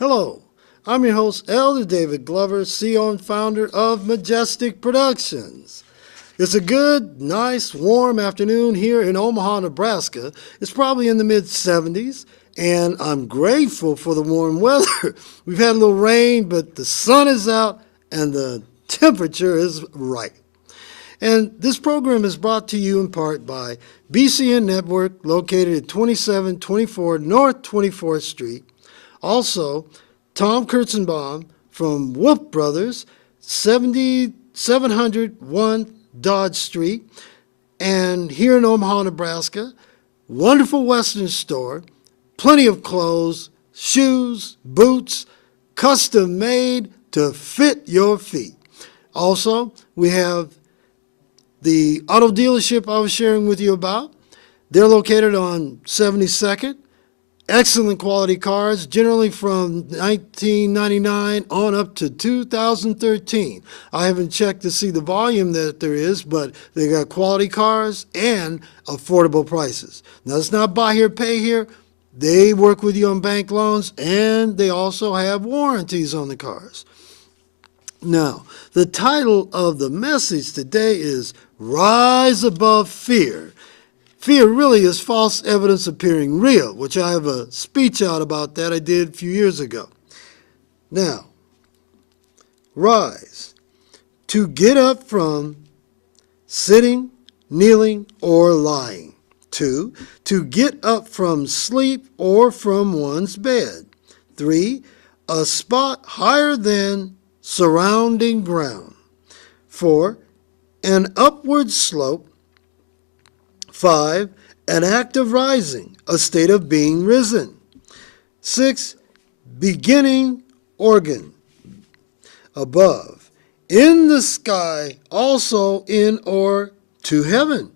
Hello, I'm your host, Elder David Glover, CEO and founder of Majestic Productions. It's a good, nice, warm afternoon here in Omaha, Nebraska. It's probably in the mid-70s, and I'm grateful for the warm weather. We've had a little rain, but the sun is out and the temperature is right. And this program is brought to you in part by BCN Network, located at 2724 North 24th Street. Also, Tom Kurtzenbaum from Wolf Brothers, 7701 Dodge Street. And here in Omaha, Nebraska, wonderful Western store, plenty of clothes, shoes, boots, custom made to fit your feet. Also, we have the auto dealership I was sharing with you about. They're located on 72nd. Excellent quality cars, generally from 1999 on up to 2013. I haven't checked to see the volume that there is, but they got quality cars and affordable prices. Now, it's not buy here, pay here. They work with you on bank loans, and they also have warranties on the cars. Now, the title of the message today is Rise Above Fear. Fear really is false evidence appearing real, which I have a speech out about that I did a few years ago. Now, rise. To get up from sitting, kneeling, or lying. 2. To get up from sleep or from one's bed. 3. A spot higher than surrounding ground. 4. An upward slope. 5. An act of rising, a state of being risen. 6. Beginning organ. Above. In the sky, also in or to heaven.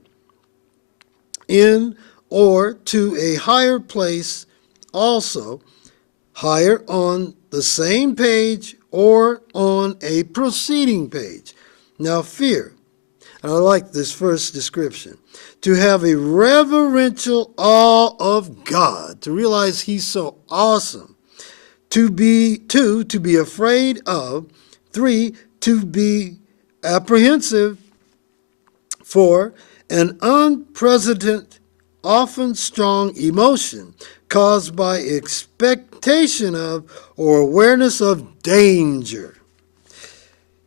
In or to a higher place, also higher on the same page or on a preceding page. Now, fear. And I like this first description. To have a reverential awe of God, to realize He's so awesome. 2, to be afraid of. 3, to be apprehensive. 4, an unprecedented, often strong emotion caused by expectation of or awareness of danger.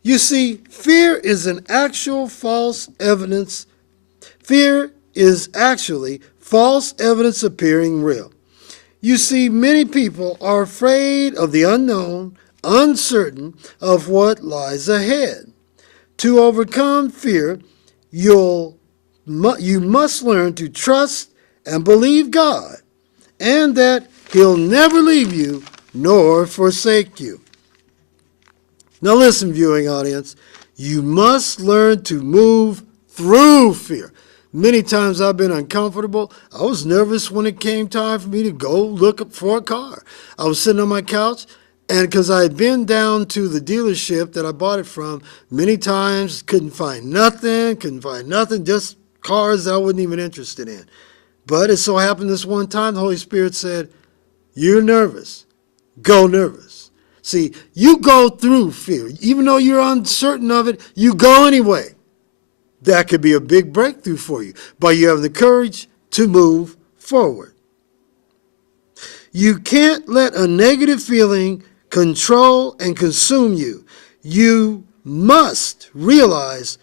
You see, fear is an actual false evidence. Fear is actually false evidence appearing real. You see, many people are afraid of the unknown, uncertain of what lies ahead. To overcome fear, you must learn to trust and believe God, and that He'll never leave you nor forsake you. Now listen, viewing audience, you must learn to move through fear. Many times I've been uncomfortable. I was nervous when it came time for me to go look up for a car. I was sitting on my couch, and because I had been down to the dealership that I bought it from many times, couldn't find nothing, just cars that I wasn't even interested in. But it so happened this one time, the Holy Spirit said, "You're nervous. Go nervous." See, you go through fear. Even though you're uncertain of it, you go anyway. That could be a big breakthrough for you, but you have the courage to move forward. You can't let a negative feeling control and consume you. You must realize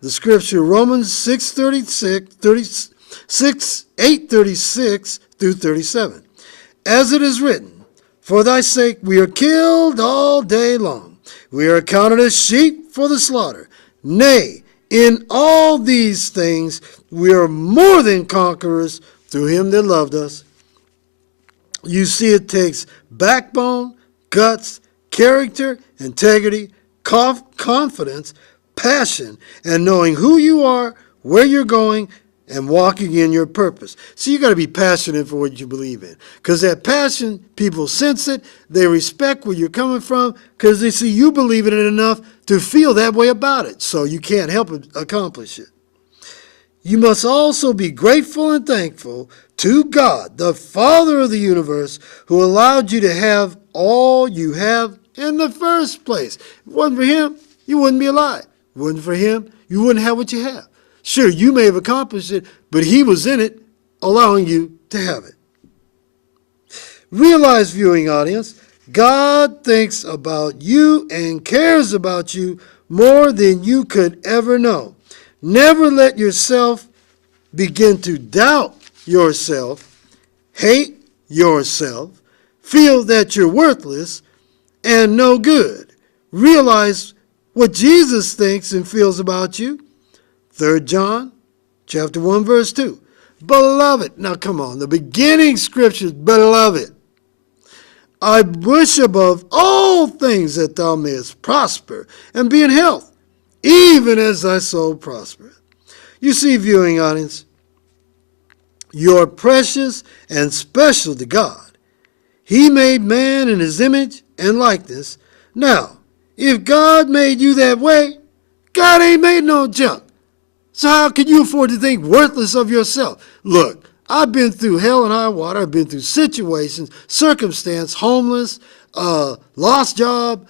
the scripture, Romans 8:36 through 37. As it is written, "For thy sake we are killed all day long. We are accounted as sheep for the slaughter. Nay, in all these things we are more than conquerors through Him that loved us." You see, it takes backbone, guts, character, integrity, confidence, passion, and knowing who you are, where you're going, and walking in your purpose. So you got to be passionate for what you believe in. Because that passion, people sense it. They respect where you're coming from because they see you believe in it enough to feel that way about it. So you can't help but accomplish it. You must also be grateful and thankful to God, the Father of the universe, who allowed you to have all you have in the first place. If it wasn't for him, you wouldn't be alive. If it wasn't for him, you wouldn't have what you have. Sure, you may have accomplished it, but he was in it, allowing you to have it. Realize, viewing audience, God thinks about you and cares about you more than you could ever know. Never let yourself begin to doubt yourself, hate yourself, feel that you're worthless and no good. Realize what Jesus thinks and feels about you. 3 John chapter 1, verse 2. Beloved, now come on, the beginning scriptures, beloved, I wish above all things that thou mayest prosper and be in health, even as thy soul prospereth. You see, viewing audience, you're precious and special to God. He made man in his image and likeness. Now, if God made you that way, God ain't made no junk. So how can you afford to think worthless of yourself? Look, I've been through hell and high water. I've been through situations, circumstance, homeless, lost job,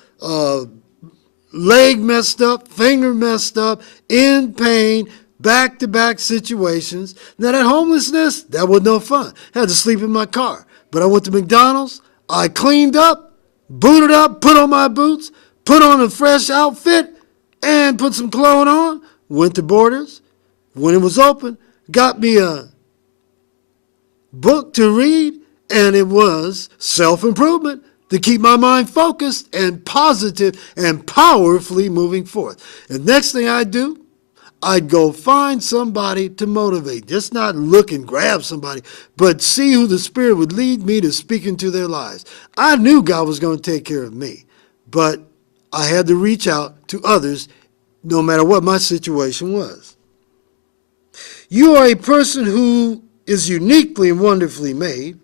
leg messed up, finger messed up, in pain, back-to-back situations. Now that homelessness, that was no fun. I had to sleep in my car. But I went to McDonald's, I cleaned up, booted up, put on my boots, put on a fresh outfit, and put some cologne on, went to Borders. When it was open, got me a book to read, and it was self-improvement to keep my mind focused and positive and powerfully moving forth. And next thing I do, I'd go find somebody to motivate. Just not look and grab somebody, but see who the Spirit would lead me to speak into their lives. I knew God was going to take care of me, but I had to reach out to others no matter what my situation was. You are a person who is uniquely and wonderfully made.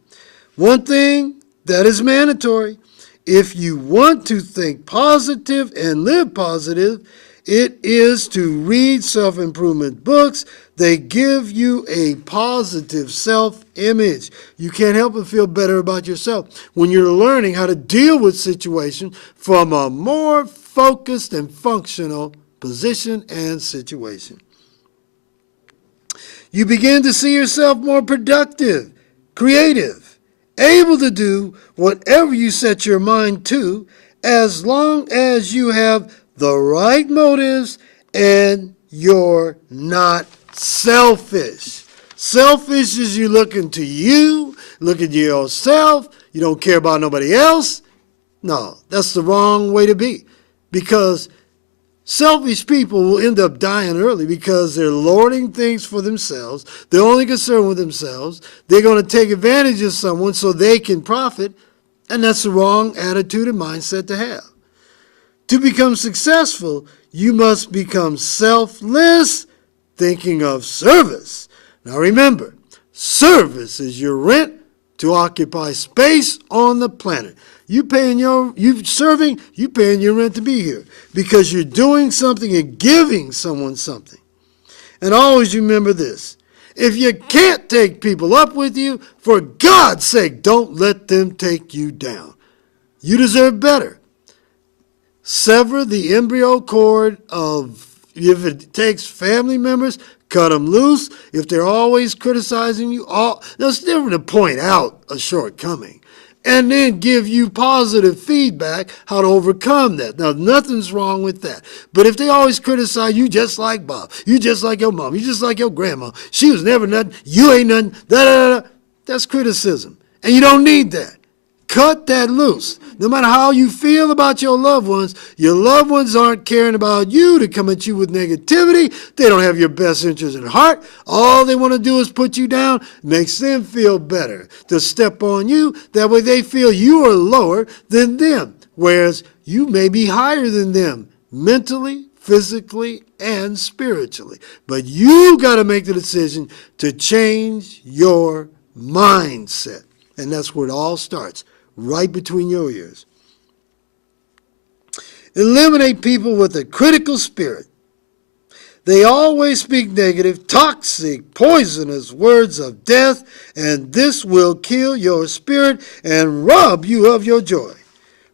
One thing that is mandatory, if you want to think positive and live positive, it is to read self-improvement books. They give you a positive self-image. You can't help but feel better about yourself when you're learning how to deal with situations from a more focused and functional position and situation. You begin to see yourself more productive, creative, able to do whatever you set your mind to, as long as you have the right motives and you're not selfish. Selfish is you looking to you, looking to yourself, you don't care about nobody else. No, that's the wrong way to be, because selfish people will end up dying early because they're lording things for themselves. They're only concerned with themselves. They're going to take advantage of someone so they can profit, and that's the wrong attitude and mindset to have. To become successful, you must become selfless, thinking of service. Now remember, service is your rent to occupy space on the planet. You paying your rent to be here because you're doing something and giving someone something. And always remember this: if you can't take people up with you, for God's sake, don't let them take you down. You deserve better. Sever the embryo cord of, if it takes family members, cut them loose. If they're always criticizing you, that's never to point out a shortcoming. And then give you positive feedback how to overcome that. Now, nothing's wrong with that. But if they always criticize you just like Bob, you just like your mom, you just like your grandma, she was never nothing, you ain't nothing, that's criticism. And you don't need that. Cut that loose. No matter how you feel about your loved ones aren't caring about you to come at you with negativity. They don't have your best interest at heart. All they want to do is put you down. Makes them feel better to step on you. That way they feel you are lower than them, whereas you may be higher than them mentally, physically, and spiritually. But you got to make the decision to change your mindset. And that's where it all starts. Right between your ears. Eliminate people with a critical spirit. They always speak negative, toxic, poisonous words of death, and this will kill your spirit and rob you of your joy.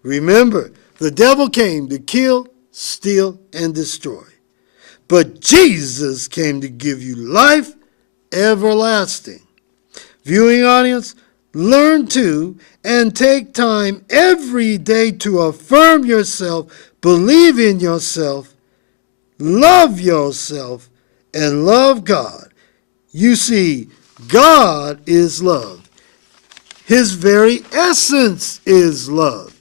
Remember, the devil came to kill, steal, and destroy. But Jesus came to give you life everlasting. Viewing audience, learn to and take time every day to affirm yourself, believe in yourself, love yourself, and love God. You see, God is love. His very essence is love.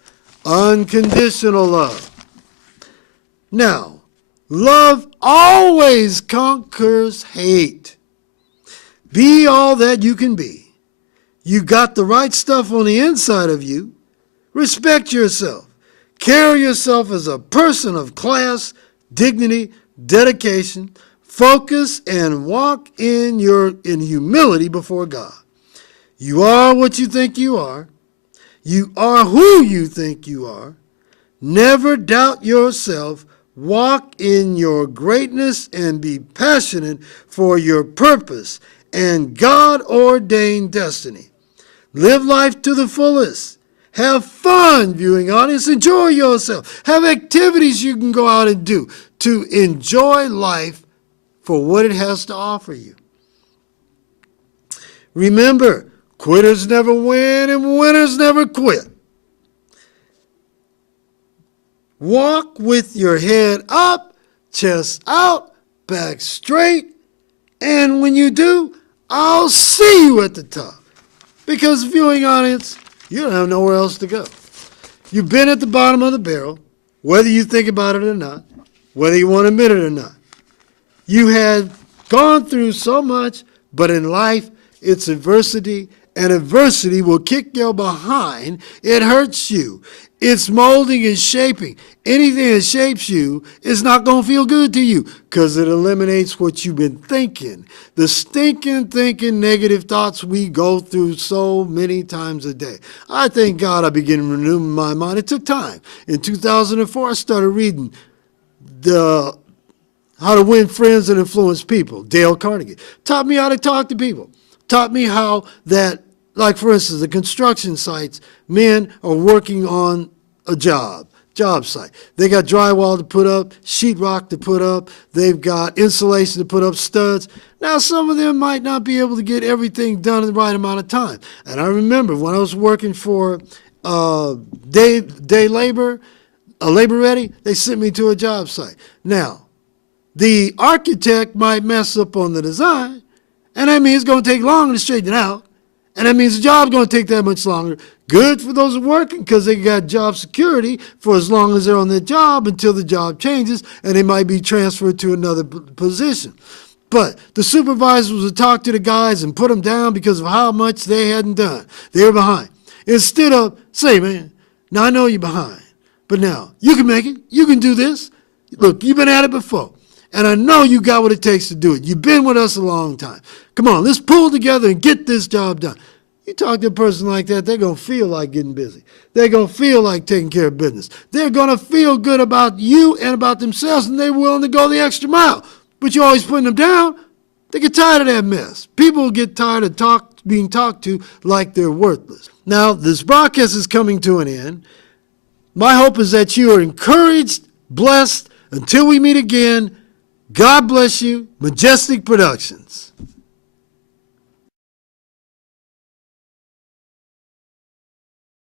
Unconditional love. Now, love always conquers hate. Be all that you can be. You got the right stuff on the inside of you. Respect yourself. Carry yourself as a person of class, dignity, dedication. Focus and walk in humility before God. You are what you think you are. You are who you think you are. Never doubt yourself. Walk in your greatness and be passionate for your purpose and God-ordained destiny. Live life to the fullest. Have fun, viewing audience. Enjoy yourself. Have activities you can go out and do to enjoy life for what it has to offer you. Remember, quitters never win and winners never quit. Walk with your head up, chest out, back straight, and when you do, I'll see you at the top. Because, viewing audience, you don't have nowhere else to go. You've been at the bottom of the barrel, whether you think about it or not, whether you want to admit it or not. You had gone through so much, but in life, it's adversity, and adversity will kick your behind. It hurts you. It's molding and shaping. Anything that shapes you is not going to feel good to you because it eliminates what you've been thinking. The stinking thinking negative thoughts we go through so many times a day. I thank God I began to renew my mind. It took time. In 2004, I started reading How to Win Friends and Influence People. Dale Carnegie taught me how to talk to people. Taught me how that, like for instance, the construction sites, men are working on a job site. They got drywall to put up, sheetrock to put up, they've got insulation to put up, studs. Now, some of them might not be able to get everything done in the right amount of time. And I remember when I was working for day labor, Labor Ready, they sent me to a job site. Now, the architect might mess up on the design, and that means it's going to take longer to straighten it out. And that means the job's going to take that much longer. Good for those who are working because they got job security for as long as they're on their job until the job changes and they might be transferred to another position. But the supervisors would talk to the guys and put them down because of how much they hadn't done. They were behind. Instead of, say, man, now I know you're behind, but now you can make it. You can do this. Look, you've been at it before. And I know you got what it takes to do it. You've been with us a long time. Come on, let's pull together and get this job done. You talk to a person like that, they're going to feel like getting busy. They're going to feel like taking care of business. They're going to feel good about you and about themselves, and they're willing to go the extra mile. But you're always putting them down. They get tired of that mess. People get tired of being talked to like they're worthless. Now, this broadcast is coming to an end. My hope is that you are encouraged, blessed. Until we meet again, God bless you. Majestic Productions.